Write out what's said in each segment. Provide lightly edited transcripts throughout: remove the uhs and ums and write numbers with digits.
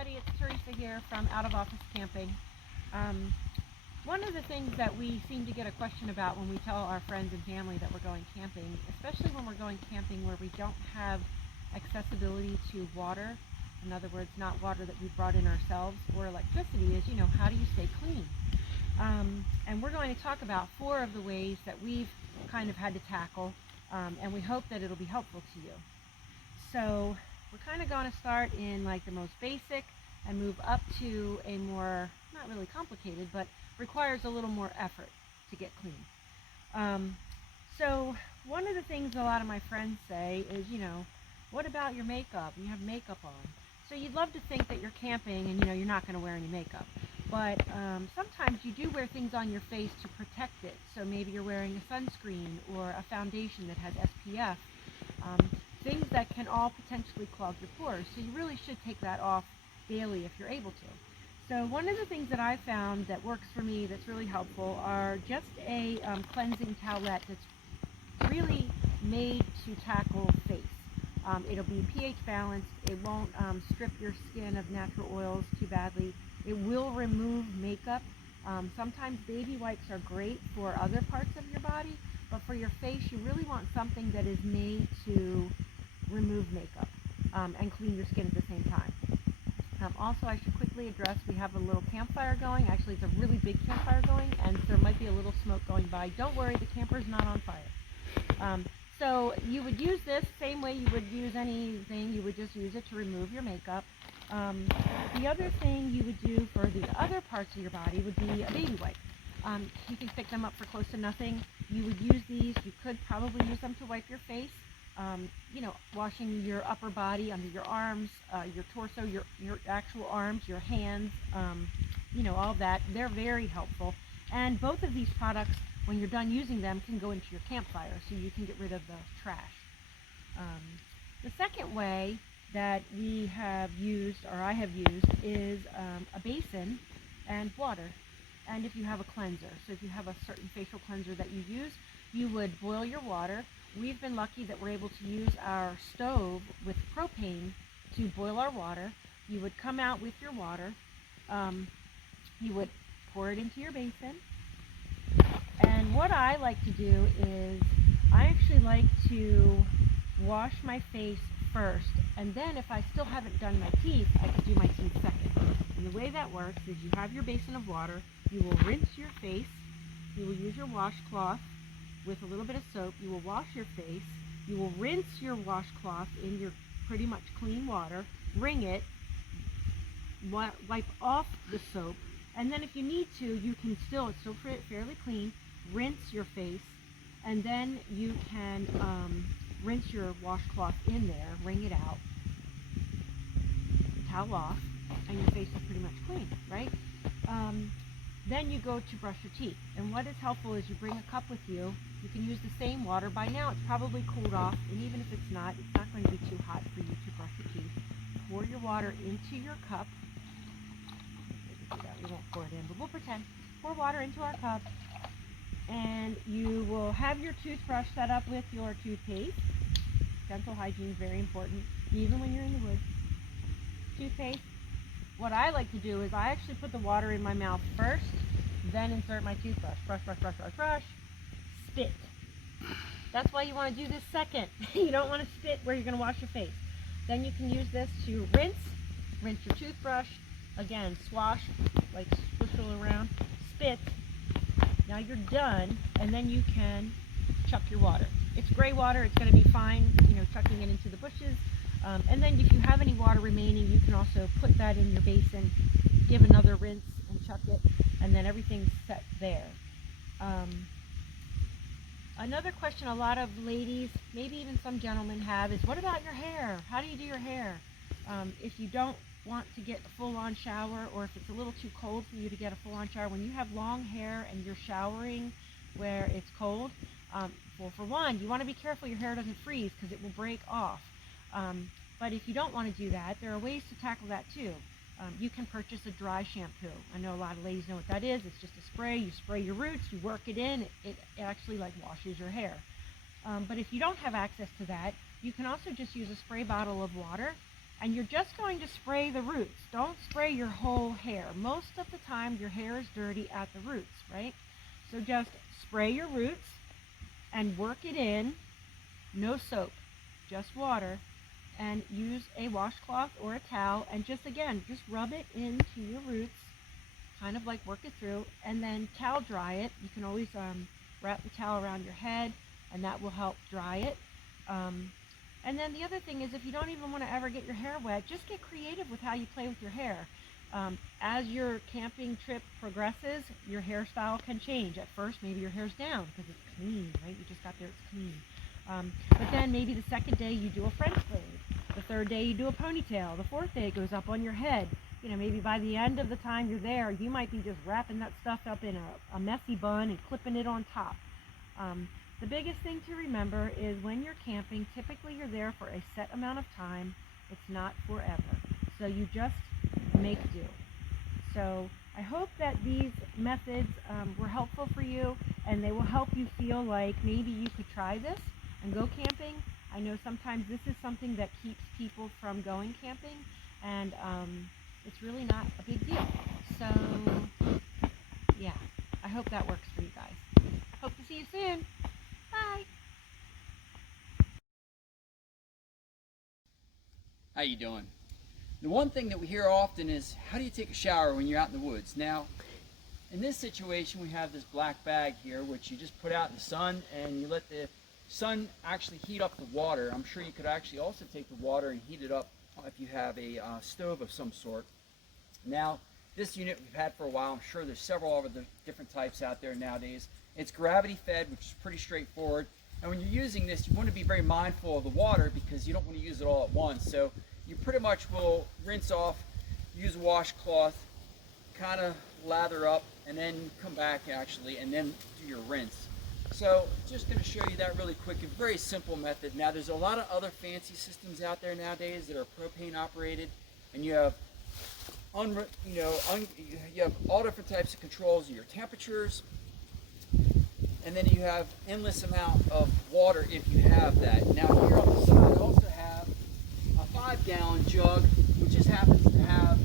everybody, it's Teresa here from Out of Office Camping. One of the things that we seem to get a question about when we tell our friends and family that we're going camping, especially when we're going camping where we don't have accessibility to water, in other words, not water that we've brought in ourselves, or electricity, is, how do you stay clean? And we're going to talk about 4 of the ways that we've kind of had to tackle, and we hope that it'll be helpful to you. So we're kind of going to start in like the most basic and move up to a more, not really complicated, but requires a little more effort to get clean. So one of the things a lot of my friends say is, what about your makeup? You have makeup on. So you'd love to think that you're camping and you're not going to wear any makeup. But sometimes you do wear things on your face to protect it. So maybe you're wearing a sunscreen or a foundation that has SPF. Things that can all potentially clog your pores. So you really should take that off daily if you're able to. So one of the things that I found that works for me that's really helpful are just a cleansing towelette that's really made to tackle face. It'll be pH balanced. It won't strip your skin of natural oils too badly. It will remove makeup. Sometimes baby wipes are great for other parts of your body, but for your face you really want something that is made to remove makeup and clean your skin at the same time. Also, I should quickly address, we have a little campfire going. Actually, it's a really big campfire going, and there might be a little smoke going by. Don't worry, the camper's not on fire. So you would use this same way you would use anything. You would just use it to remove your makeup. The other thing you would do for the other parts of your body would be a baby wipe. You can pick them up for close to nothing. You would use these. You could probably use them to wipe your face. Washing your upper body, under your arms, your torso, your actual arms, your hands, all that. They're very helpful. And both of these products, when you're done using them, can go into your campfire, so you can get rid of the trash. The second way that we have used, or I have used, is a basin and water. And if you have a cleanser, so if you have a certain facial cleanser that you use, you would boil your water. We've been lucky that we're able to use our stove with propane to boil our water. You would come out with your water. You would pour it into your basin. And what I like to do is I actually like to wash my face first, and then if I still haven't done my teeth, I could do my teeth second. And the way that works is you have your basin of water. You will rinse your face. You will use your washcloth with a little bit of soap. You will wash your face. You will rinse your washcloth in your pretty much clean water, wring it, wipe off the soap, and then if you need to, you can it's still fairly clean, rinse your face, and then you can rinse your washcloth in there, wring it out, towel off, and your face is pretty much clean, right? Then you go to brush your teeth. And what is helpful is you bring a cup with you. You can use the same water. By now it's probably cooled off, and even if it's not going to be too hot for you to brush your teeth. Pour your water into your cup. We won't pour it in, but we'll pretend. Pour water into our cup, and you will have your toothbrush set up with your toothpaste. Dental hygiene is very important, even when you're in the woods. Toothpaste. What I like to do is I actually put the water in my mouth first, then insert my toothbrush. Brush, brush, brush, brush, brush. Spit. That's why you want to do this second. You don't want to spit where you're going to wash your face. Then you can use this to rinse your toothbrush. Again, swash, like swish it around. Spit. Now you're done, and then you can chuck your water. It's gray water. It's going to be fine, chucking it into the bushes. And then if you have any water remaining, you can also put that in your basin, give another rinse and chuck it, and then everything's set there. Another question a lot of ladies, maybe even some gentlemen have, is what about your hair? How do you do your hair? If you don't want to get a full-on shower, or if it's a little too cold for you to get a full-on shower, when you have long hair and you're showering where it's cold, well, for one, you want to be careful your hair doesn't freeze because it will break off. But if you don't want to do that, there are ways to tackle that too. You can purchase a dry shampoo. I know a lot of ladies know what that is. It's just a spray. You spray your roots, you work it in, it actually like washes your hair. But if you don't have access to that, you can also just use a spray bottle of water And you're just going to spray the roots. Don't spray your whole hair. Most of the time your hair is dirty at the roots, right? So just spray your roots and work it in. No soap, just water. And use a washcloth or a towel and just rub it into your roots, kind of like work it through, and then towel dry it. You can always wrap the towel around your head and that will help dry it. And then the other thing is, if you don't even want to ever get your hair wet, just get creative with how you play with your hair. As your camping trip progresses, your hairstyle can change. At first, maybe your hair's down because it's clean, right? You just got there, it's clean. But then maybe the second day you do a French braid. The third day you do a ponytail. The fourth day it goes up on your head. You know, maybe by the end of the time you're there, you might be just wrapping that stuff up in a messy bun and clipping it on top. The biggest thing to remember is when you're camping, typically you're there for a set amount of time. It's not forever. So you just make do. So I hope that these methods were helpful for you, and they will help you feel like maybe you could try this and go camping. I know sometimes this is something that keeps people from going camping, and it's really not a big deal. So yeah, I hope that works for you guys. Hope to see you soon. Bye. How you doing? The one thing that we hear often is, how do you take a shower when you're out in the woods? Now, in this situation, we have this black bag here, which you just put out in the sun, and you let the sun actually heat up the water. I'm sure you could actually also take the water and heat it up if you have a stove of some sort. Now, this unit we've had for a while. I'm sure there's several other different types out there nowadays. It's gravity fed, which is pretty straightforward. And when you're using this, you want to be very mindful of the water because you don't want to use it all at once. So you pretty much will rinse off, use a washcloth, kind of lather up, and then come back actually, and then do your rinse. So just going to show you that really quick, a very simple method. Now there's a lot of other fancy systems out there nowadays that are propane operated, and you have you have all different types of controls of your temperatures, and then you have endless amount of water if you have that. Now here on the side I also have a 5-gallon jug, which just happens to have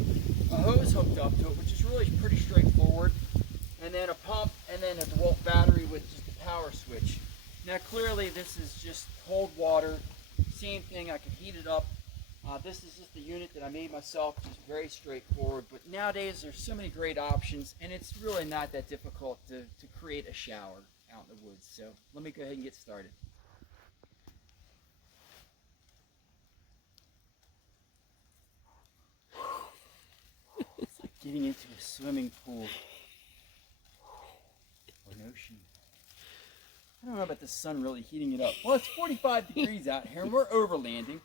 a hose hooked up to it, which is really pretty straightforward, and then a pump, and then a DeWalt battery with just a power switch. Now clearly this is just cold water, same thing, I can heat it up. This is just the unit that I made myself, just very straightforward, but nowadays there's so many great options, and it's really not that difficult to create a shower out in the woods. So let me go ahead and get started. It's like getting into a swimming pool or an ocean. I don't know about the sun really heating it up. Well, it's 45 degrees out here, and we're overlanding.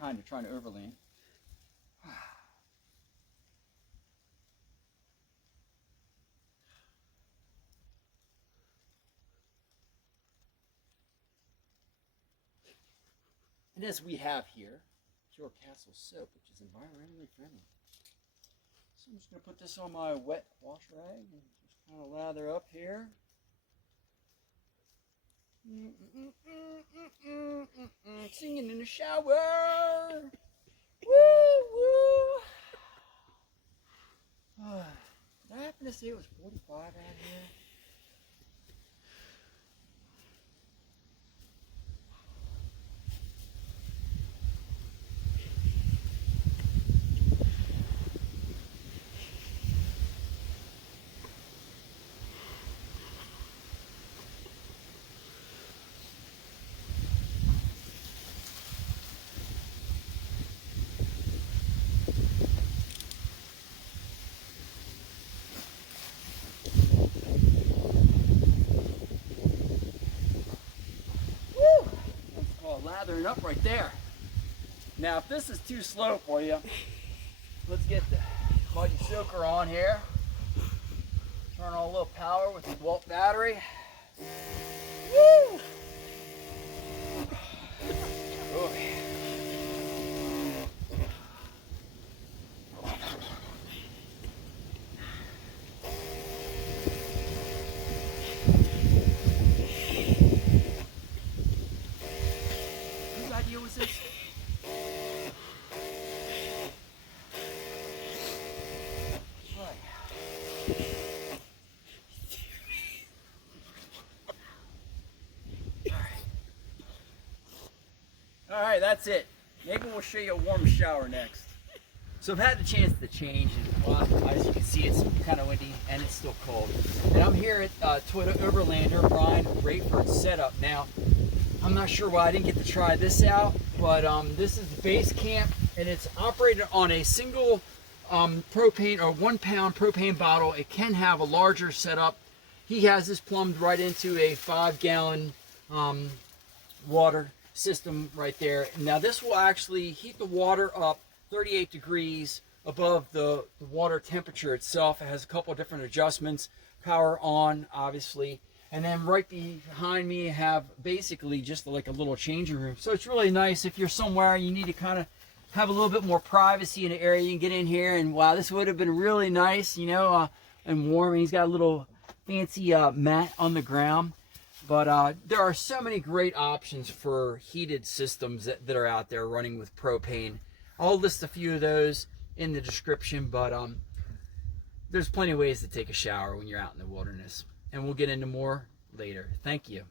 Kind of trying to overland. And as we have here, Pure Castle soap, which is environmentally friendly. So I'm just going to put this on my wet wash rag and just kind of lather up here. Singing in the shower. Woo woo. Did I happen to say it was 45 out here? Lathering up right there. Now if this is too slow for you, let's get the muddy soaker on here. Turn on a little power with the DeWalt battery. Woo! Okay. Whose idea was this? All right, that's it. Maybe we'll show you a warm shower next. So I've had the chance to change, and well, as you can see, it's kind of windy and it's still cold. And I'm here at Toyota Overlander, Brian Rayford's setup. Now, I'm not sure why I didn't get to try this out, but this is the base camp, and it's operated on a single propane or 1 pound propane bottle. It can have a larger setup. He has this plumbed right into a 5-gallon water system right there. Now this will actually heat the water up 38 degrees above the water temperature itself. It has a couple of different adjustments, power on obviously, and then right behind me I have basically just like a little changing room. So it's really nice if you're somewhere you need to kind of have a little bit more privacy in the area. You can get in here, and wow, this would have been really nice, you know, and warm. And he's got a little fancy mat on the ground. But there are so many great options for heated systems that are out there running with propane. I'll list a few of those in the description, but there's plenty of ways to take a shower when you're out in the wilderness. And we'll get into more later. Thank you.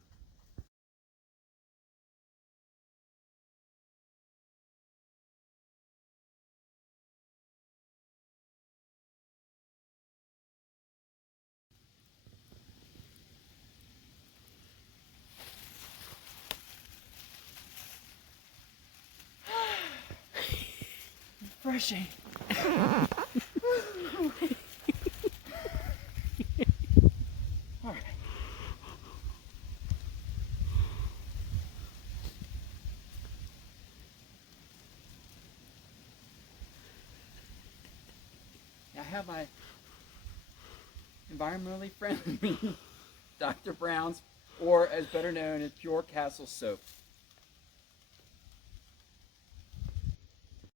Refreshing. All right. I have my environmentally friendly Dr. Brown's, or as better known as Pure Castle soap.